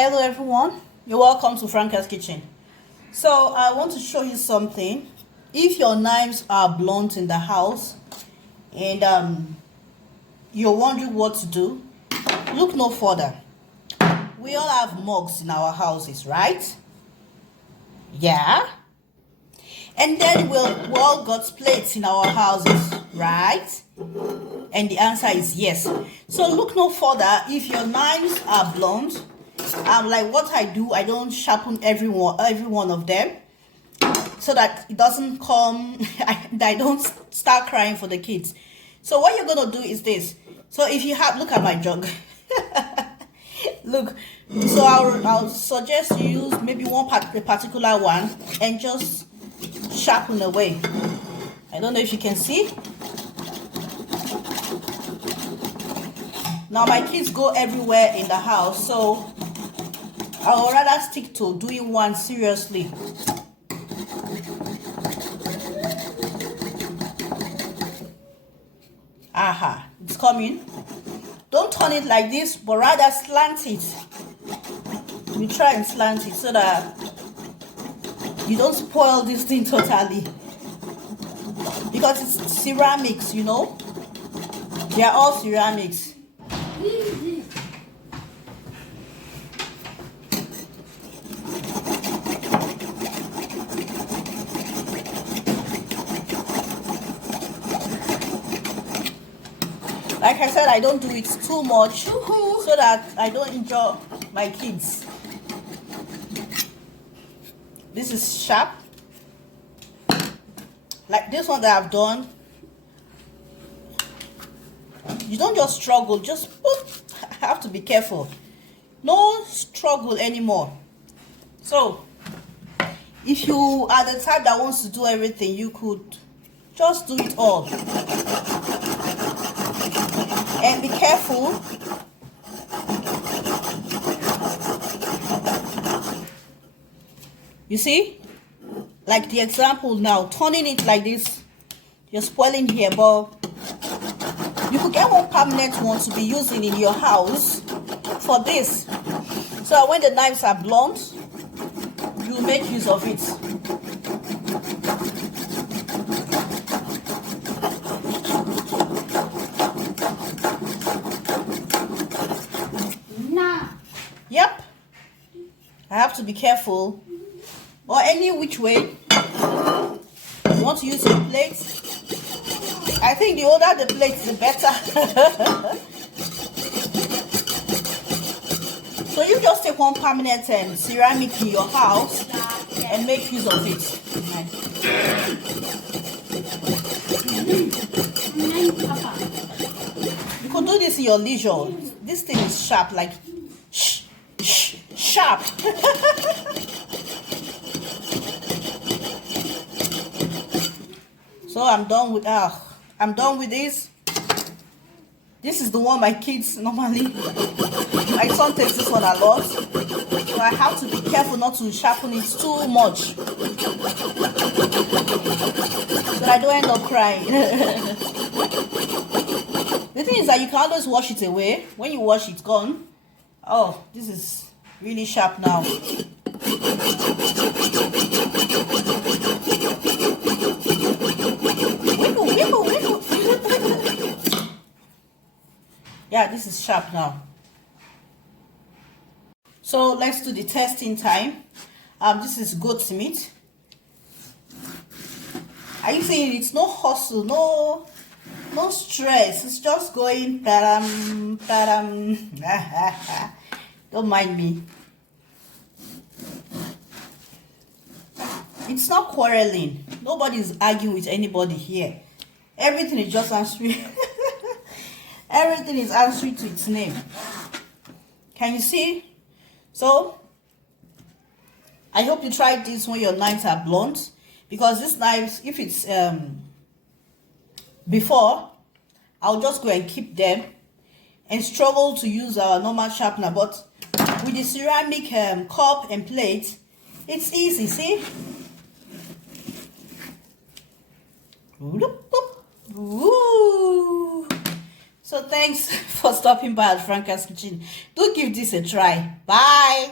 Hello everyone, you're welcome to FRANKA'S kitchen. So I want to show you something. If your knives are blunt in the house and you're wondering what to do, look no further. We all have mugs in our houses, right? Yeah. And then we all got plates in our houses, right? And the answer is yes. So look no further. If your knives are blunt, like what I do, I don't sharpen every one of them so that it doesn't come I don't start crying for the kids. So what you're gonna do is this. So if you have, look at my jug. Look, so I'll suggest you use maybe a particular one and just sharpen away. I don't know if you can see. Now my kids go everywhere in the house, so I would rather stick to doing one seriously. Aha, it's coming. Don't turn it like this, but rather slant it. We try and slant it so that you don't spoil this thing totally. Because it's ceramics, you know. They are all ceramics. Like I said, I don't do it too much so that I don't injure my kids. This is sharp. Like this one that I've done. You don't just struggle, just I have to be careful. No struggle anymore. So if you are the type that wants to do everything, you could just do it all. And be careful. You see? Like the example now, turning it like this, you're spoiling here, but you could get one permanent one to be using in your house for this. So when the knives are blunt, you make use of it. Yep, I have to be careful. Or any which way you want to use your plate. I think the older the plate, the better. So you just take one permanent ceramic in your house and make use of it. You could do this in your leisure. This thing is sharp, like sharp. So I'm done with this. This is the one my kids normally. My son takes this one a lot, so I have to be careful not to sharpen it too much, so I don't end up crying. The thing is that you can always wash it away. When you wash it, gone. Oh, this is really sharp now. Wiggle. Yeah, this is sharp now. So let's do the testing time. This is goat's meat. Are you seeing? It's no hustle, no stress. It's just going param. Don't mind me. It's not quarreling. Nobody's arguing with anybody here. Everything is just answering. Everything is answering to its name. Can you see? So I hope you try this when your knives are blunt, because these knives, if it's before, I'll just go and keep them and struggle to use our normal sharpener. But with the ceramic cup and plate, it's easy. See? Ooh. So thanks for stopping by at Franka's Kitchen. Do give this a try. Bye.